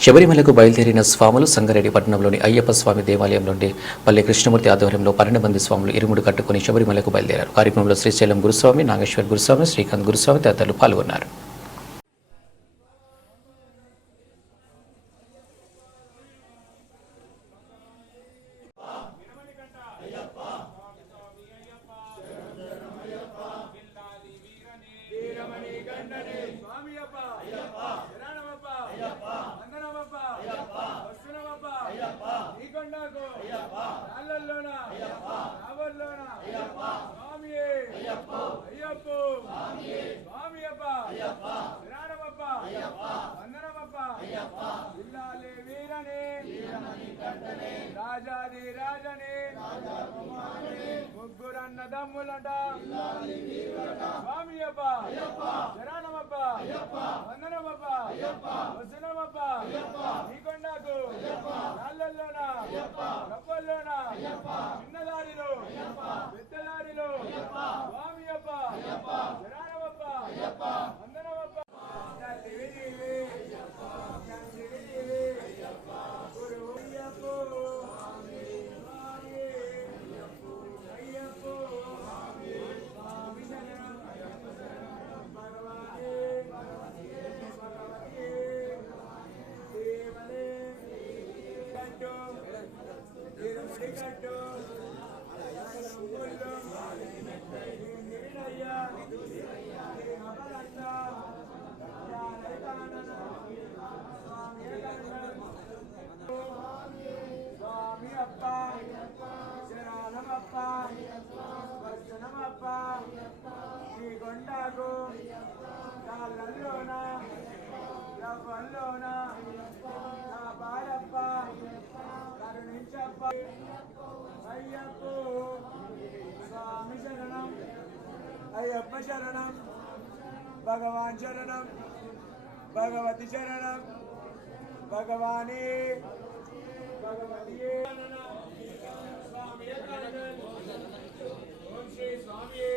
శబరిమలకు బయలుదేరిన స్వాములు సంగారెడ్డి పట్టణంలోని అయ్యప్ప స్వామి దేవాలయం నుండి పల్లె కృష్ణమూర్తి ఆధ్వర్యంలో 12 మంది స్వాములు ఇరుముడు కట్టుకుని శబరిమలకు బయలుదేరారు. కార్యక్రమంలో శ్రీశైలం గురుస్వామి, నాగేశ్వర్ గురుస్వామి, శ్రీకాంత్ గురుస్వామి తదితరులు పాల్గొన్నారు. రాజాది రాజనే ముగ్గురన్నదమ్ములంట స్వామియప్ప శరణమప్ప వందనమప్ప వసనమప్ప నీకొండకు రాళ్ళల్లోన రప్పల్లోన చిన్నదారిలో పెద్దదారిలో స్వామియప్ప శరణమప్ప వందనమప్ప కొండకు కాళ్ళల్లోన రవ్వల్లోన నా బాలప్ప కరుణించప్ప అయ్యప్ప స్వామి శరణం అయ్యప్ప శరణం భగవాన్ శరణం భగవతి శరణం భగవాని భగవతి స్వామి ఓం శ్రీ స్వామి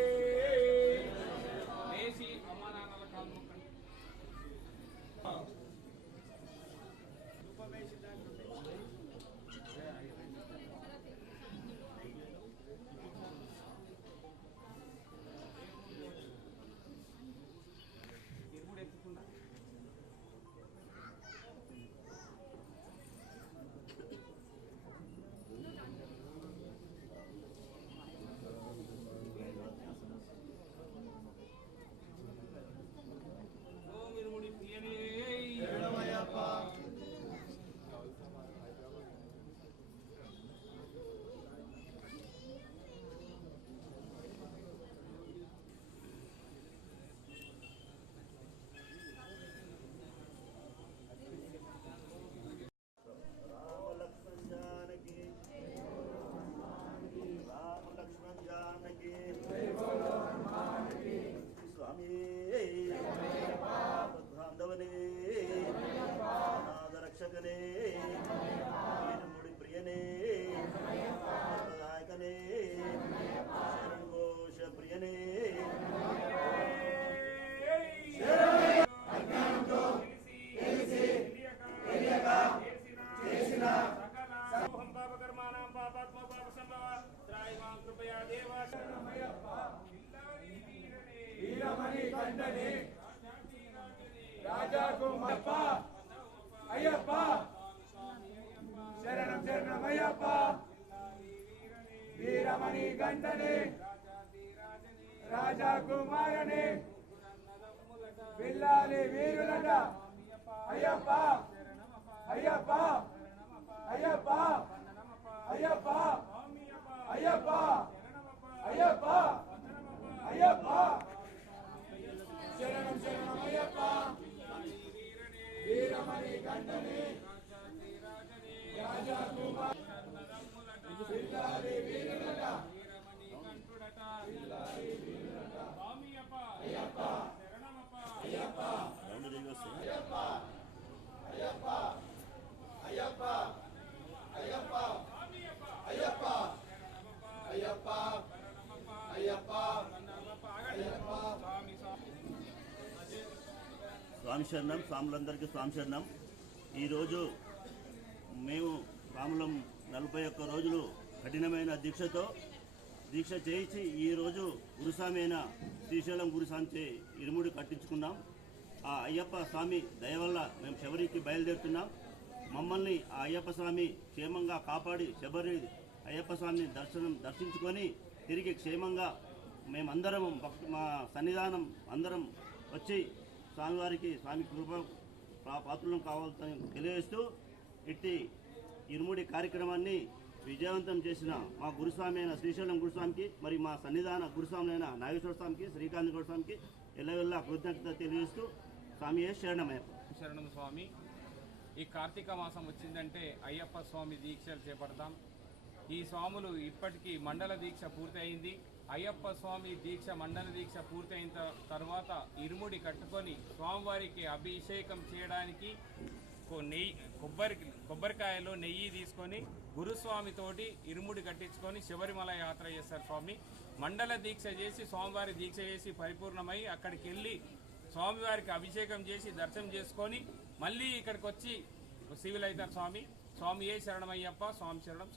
రాజాకుమారప్ప అయ్యప్ప శరణం శరణమయ్యప్ప వీరమణి గంటనే రాజాకుమారనే పిల్లాలి వీరులట అయ్యప్ప అయ్యప్ప అయ్యప్ప అయ్యప్ప అయ్యప్ప అయ్యప్ప అయ్యప్ప శరణం శరణమయ్యప్ప వీరమణి గంటనే రాజాకుమార పిల్లాలి వీరులట పిల్లాలి వీరులట స్వామియప్ప అయ్యప్ప శరణమప్ప అయ్యప్ప అయ్యప్ప అయ్యప్ప అయ్యప్ప అయ్యప్ప అయ్యప్ప అయ్యప్ప అయ్యప్ప స్వామి శరణం. స్వాములందరికీ స్వామి శరణం. ఈరోజు మేము రాములం 41 రోజులు కఠినమైన దీక్ష చేయించి ఈరోజు గురుస్వామి అయిన శ్రీశైలం గురుస్వామిచే ఇరుముడి కట్టించుకున్నాం. ఆ అయ్యప్ప స్వామి దయ వల్ల మేము శబరికి బయలుదేరుతున్నాం. మమ్మల్ని ఆ అయ్యప్ప స్వామి క్షేమంగా కాపాడి శబరి అయ్యప్ప స్వామిని దర్శించుకొని తిరిగి క్షేమంగా మేమందరం మా సన్నిధానం అందరం వచ్చి స్వామి కృప పాత్రలను కావాలని తెలియజేస్తూ ఇట్టి ఇరుముడి కార్యక్రమాన్ని విజయవంతం చేసిన మా గురుస్వామి అయిన శ్రీశైలం గురుస్వామికి, మరి మా సన్నిధాన గురుస్వామి అయిన నాగేశ్వర స్వామికి, శ్రీకాంత్ గురుస్వామికి ఎల్లవెల్లా కృతజ్ఞత తెలియజేస్తూ స్వామియే శరణమయ్యప్ప. శరణం స్వామి. ఈ కార్తీక మాసం వచ్చిందంటే అయ్యప్ప స్వామి దీక్షలు చేపడతాం. ఈ స్వాములు ఇప్పటికీ మండల దీక్ష పూర్తయింది. అయ్యప్ప స్వామి దీక్ష మండల దీక్ష పూర్తయిన తర్వాత ఇరుముడి కట్టుకొని స్వామివారికి అభిషేకం చేయడానికి కొబ్బరికాయలో నెయ్యి తీసుకొని గురుస్వామితోటి ఇరుముడి కట్టించుకొని శబరిమల యాత్ర చేస్తారు స్వామి. మండల దీక్ష చేసి స్వామివారి దీక్ష చేసి పరిపూర్ణమై అక్కడికి వెళ్ళి స్వామివారికి అభిషేకం చేసి దర్శనం చేసుకొని మళ్ళీ ఇక్కడికి వచ్చి సివిల్ అవుతారు స్వామి. స్వామియే శరణమయ్యప్ప. స్వామి శరణం.